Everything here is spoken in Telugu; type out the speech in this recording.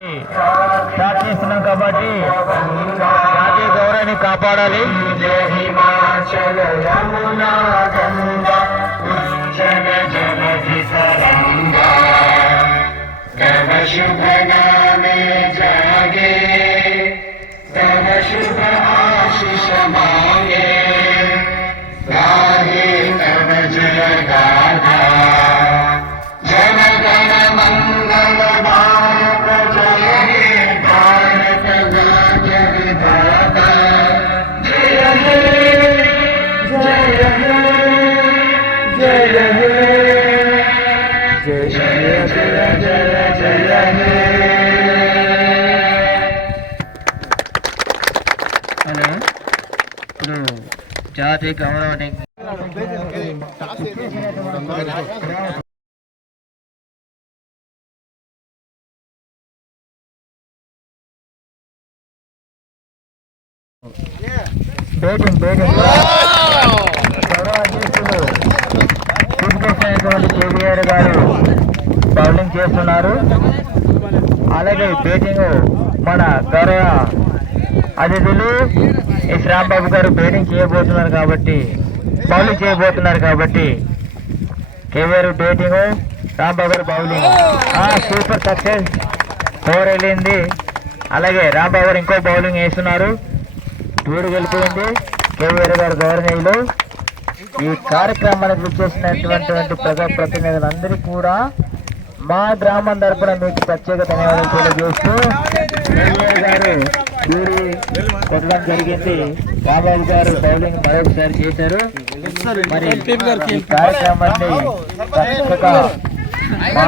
స్టార్ట్ చేస్తున్నాం కాబట్టి జాతీయ గౌరవాన్ని కాపాడాలి. शुभ नामे जागे तब शुभ आशीष मांगे गाहे तब जय गाथा जन गण मंगल दायक जय हे भारत राज्य विधाता जय हे जय हे जय हे जय जय హలో, ఇప్పుడు జాతీయ గౌరవాన్ని కేబీఆర్ గారు బౌలింగ్ చేస్తున్నారు. అలాగే బ్యాటింగ్ మన గౌరవ అతిథులు ఎస్ రాంబాబు గారు బ్యాటింగ్ చేయబోతున్నారు కాబట్టి బౌలింగ్ చేయబోతున్నారు కాబట్టి కేవీఆర్ బ్యాటింగ్, రాంబాబు గారు బౌలింగ్. సూపర్ సక్సెస్, 4 వెళ్ళింది. అలాగే రాంబాబు గారు ఇంకో బౌలింగ్ వేస్తున్నారు. 2 వెళ్ళిపోయింది. కేవీఆర్ గారు గౌరవనీయులు. ఈ కార్యక్రమానికి విచ్చేసినటువంటి ప్రజాప్రతినిధులందరికీ కూడా మా గ్రామం తరపున మీకు ప్రత్యేక ధన్యవాదాలు తెలియజేస్తూ కేవీఆర్ గారు కొట్టడం జరిగింది. రాంబాబు గారు బౌలింగ్ మరొకసారి చేశారు. మరి ఈ కార్యక్రమాన్ని మా